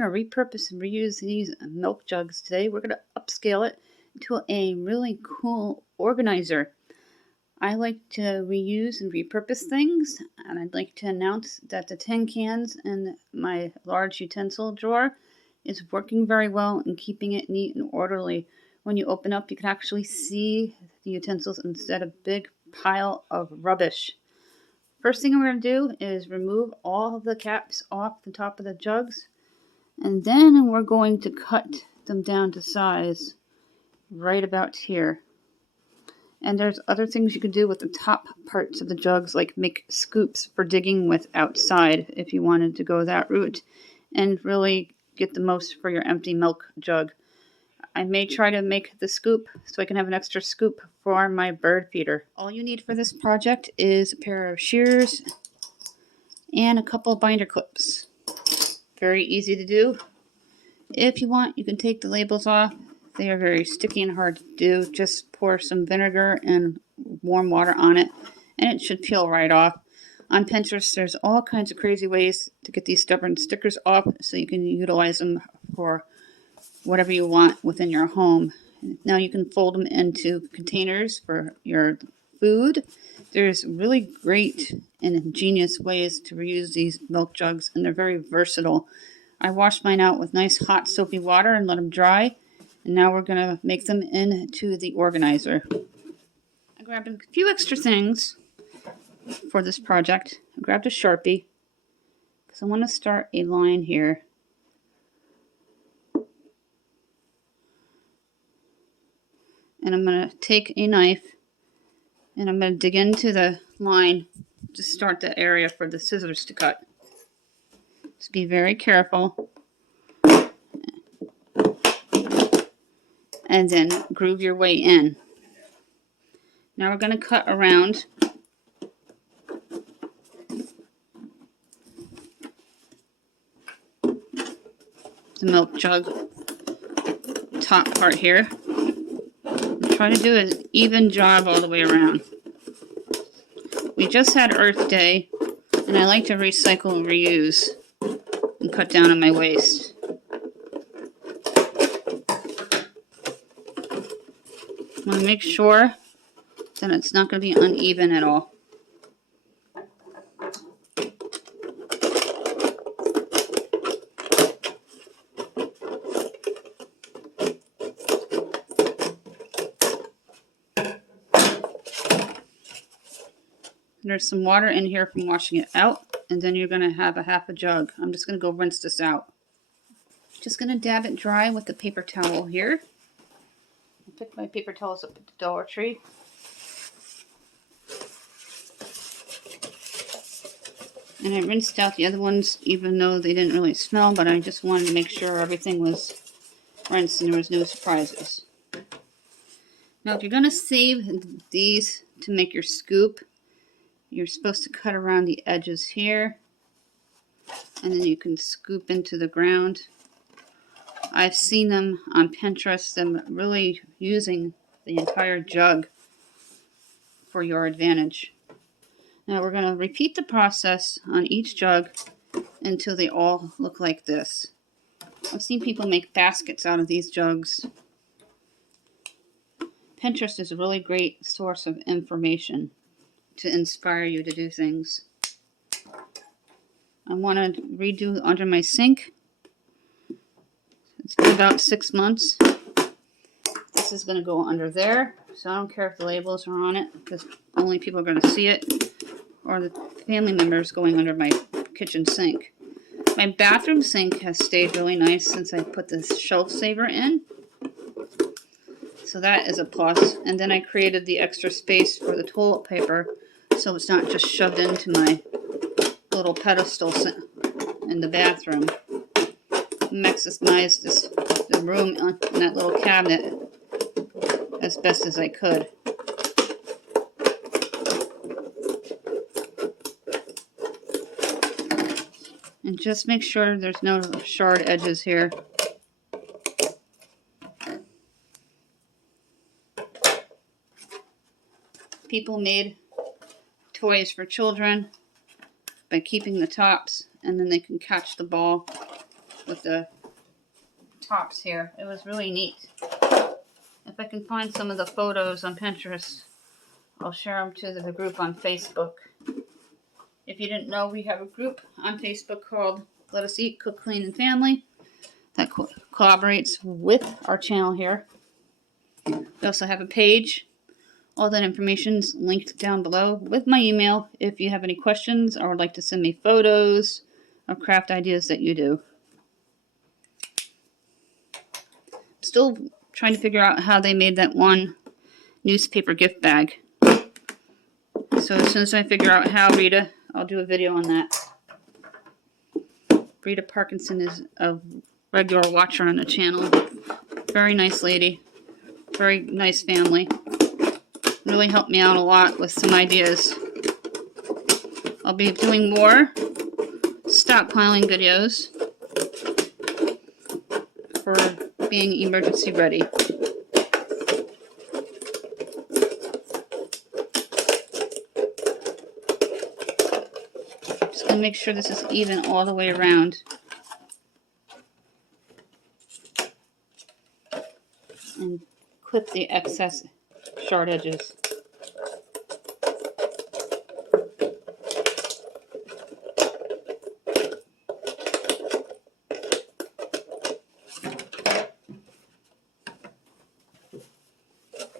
going to repurpose and reuse these milk jugs today. We're going to upscale it to a really cool organizer. I like to reuse and repurpose things, and I'd like to announce that the tin cans in my large utensil drawer is working very well and keeping it neat and orderly. When you open up, you can actually see the utensils instead of a big pile of rubbish. First thing I'm going to do is remove all of the caps off the top of the jugs, and then we're going to cut them down to size right about here. And there's other things you can do with the top parts of the jugs, like make scoops for digging with outside if you wanted to go that route and really get the most for your empty milk jug. I may try to make the scoop so I can have an extra scoop for my bird feeder. All you need for this project is a pair of shears and a couple of binder clips. Very easy to do. If you want, you can take the labels off. They are very sticky and hard to do. Just pour some vinegar and warm water on it, and it should peel right off. On Pinterest, there's all kinds of crazy ways to get these stubborn stickers off so you can utilize them for whatever you want within your home. Now you can fold them into containers for your food. There's really great and ingenious ways to reuse these milk jugs, and they're very versatile. I washed mine out with nice hot soapy water and let them dry. And now we're going to make them into the organizer. I grabbed a few extra things for this project. I grabbed a Sharpie because I want to start a line here. And I'm going to take a knife and I'm going to dig into the line to start the area for the scissors to cut. Just be very careful. And then groove your way in. Now we're going to cut around the milk jug top part here. And try to do an even job all the way around. We just had Earth Day, and I like to recycle and reuse and cut down on my waste. I want to make sure that it's not going to be uneven at all. There's some water in here from washing it out, and then you're going to have a half a jug. I'm just going to go rinse this out. Just going to dab it dry with the paper towel here. I picked my paper towels up at the Dollar Tree. And I rinsed out the other ones, even though they didn't really smell, but I just wanted to make sure everything was rinsed and there was no surprises. Now, if you're going to save these to make your scoop, you're supposed to cut around the edges here, and then you can scoop into the ground. I've seen them on Pinterest, them really using the entire jug for your advantage. Now we're going to repeat the process on each jug until they all look like this. I've seen people make baskets out of these jugs. Pinterest is a really great source of information to inspire you to do things. I want to redo under my sink. It's been about 6 months. This is going to go under there, so I don't care if the labels are on it, because only people are going to see it, or the family members going under my kitchen sink. My bathroom sink has stayed really nice since I put this shelf saver in. So that is a plus. And then I created the extra space for the toilet paper, so it's not just shoved into my little pedestal in the bathroom. Maximized the room in that little cabinet as best as I could. And just make sure there's no sharp edges here. People made toys for children by keeping the tops, and then they can catch the ball with the tops here. It was really neat. If I can find some of the photos on Pinterest, I'll share them to the group on Facebook. If you didn't know, we have a group on Facebook called Let Us Eat, Cook, Clean, and Family that collaborates with our channel here. We also have a page. All that information is linked down below with my email if you have any questions or would like to send me photos of craft ideas that you do. Still trying to figure out how they made that one newspaper gift bag. So as soon as I figure out how, Rita, I'll do a video on that. Rita Parkinson is a regular watcher on the channel. Very nice lady. Very nice family. Really helped me out a lot with some ideas. I'll be doing more stockpiling videos for being emergency ready. Just gonna make sure this is even all the way around. And clip the excess sharp edges.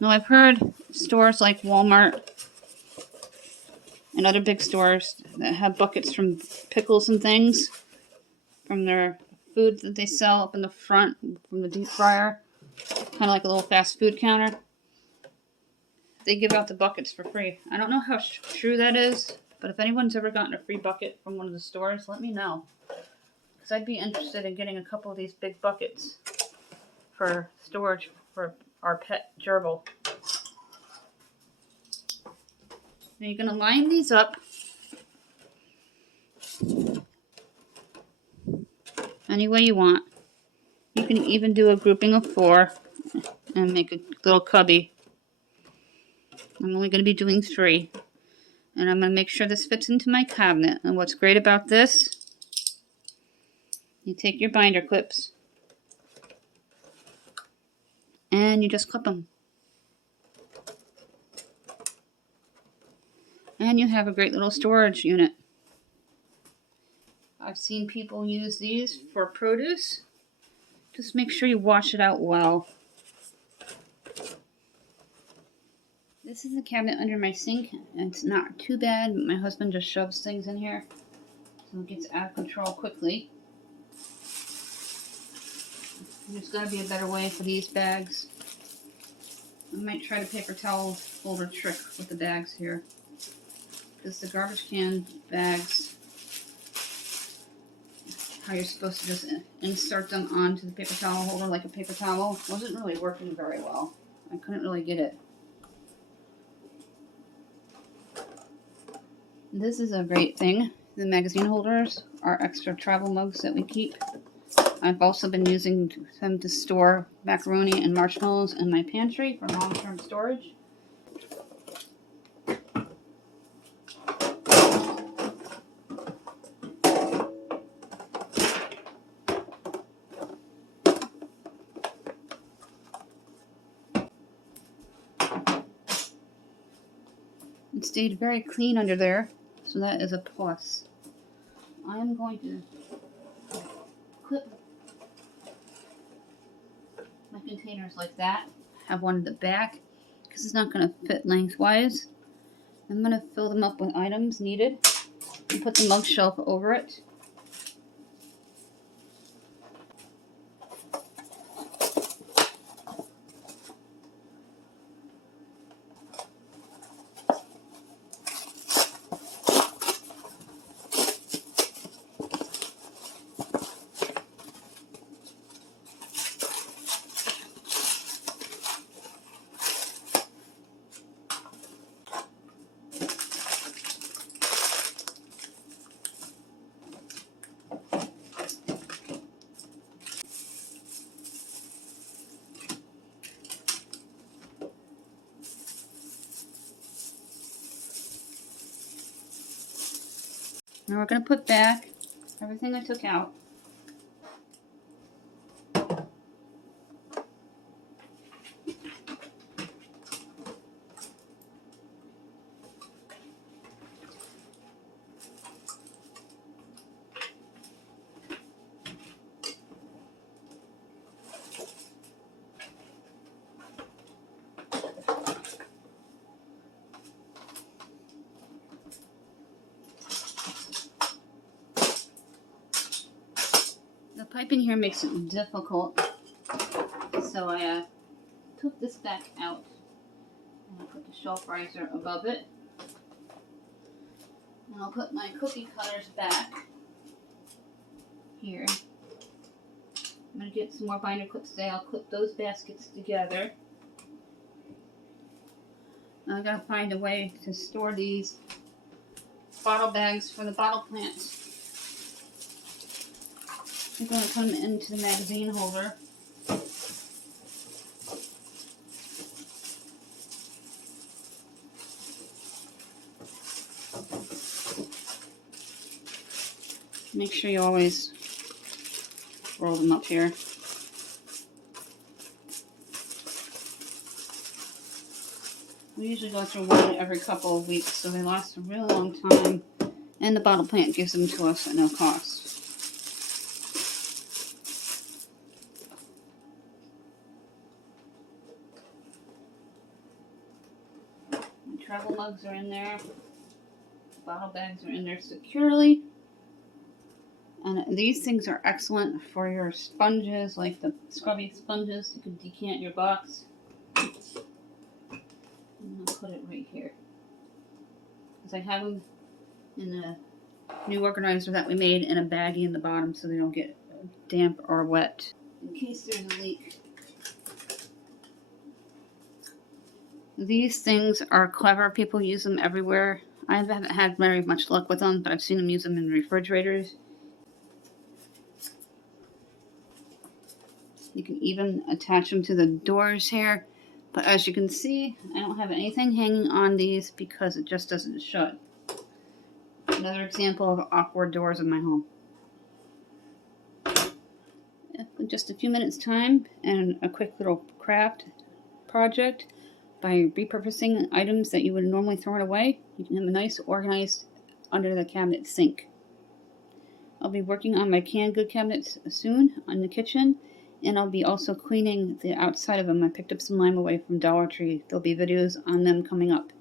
Now I've heard stores like Walmart and other big stores that have buckets from pickles and things from their food that they sell up in the front from the deep fryer, kind of like a little fast food counter. They give out the buckets for free. I don't know how true that is, but if anyone's ever gotten a free bucket from one of the stores, let me know. Because I'd be interested in getting a couple of these big buckets for storage for our pet gerbil. Now you're going to line these up any way you want. You can even do a grouping of 4 and make a little cubby. I'm only going to be doing 3. And I'm going to make sure this fits into my cabinet. And what's great about this, you take your binder clips and you just clip them. And you have a great little storage unit. I've seen people use these for produce. Just make sure you wash it out well. This is the cabinet under my sink, and it's not too bad, but my husband just shoves things in here, so it gets out of control quickly. There's got to be a better way for these bags. I might try the paper towel holder trick with the bags here. Because the garbage can bags, how you're supposed to just insert them onto the paper towel holder like a paper towel, wasn't really working very well. I couldn't really get it. This is a great thing. The magazine holders are extra travel mugs that we keep. I've also been using them to store macaroni and marshmallows in my pantry for long-term storage. It stayed very clean under there, so that is a plus. I'm going to clip my containers like that. Have one at the back because it's not going to fit lengthwise. I'm going to fill them up with items needed and put the mug shelf over it. Now we're going to put back everything I took out. typing here makes it difficult. So I took this back out and I put the shelf riser above it. And I'll put my cookie cutters back here. I'm going to get some more binder clips today. I'll clip those baskets together. I gotta find a way to store these bottle bags for the bottle plants. I'm going to put them into the magazine holder. Make sure you always roll them up here. We usually go through one every couple of weeks, so they last a really long time, and the bottle plant gives them to us at no cost. My travel mugs are in there. Bottle bags are in there securely. And these things are excellent for your sponges, like the scrubby sponges. You can decant your box. And I'll put it right here. Because I have them in a new organizer that we made in a baggie in the bottom so they don't get damp or wet. In case there's a leak. These things are clever. People use them everywhere. I haven't had very much luck with them, but I've seen them use them in refrigerators. You can even attach them to the doors here. But as you can see, I don't have anything hanging on these because it just doesn't shut. Another example of awkward doors in my home. In just a few minutes time and a quick little craft project by repurposing items that you would normally throw it away, you can have a nice organized under the cabinet sink. I'll be working on my canned good cabinets soon in the kitchen. And I'll be also cleaning the outside of them. I picked up some lime away from Dollar Tree. There'll be videos on them coming up.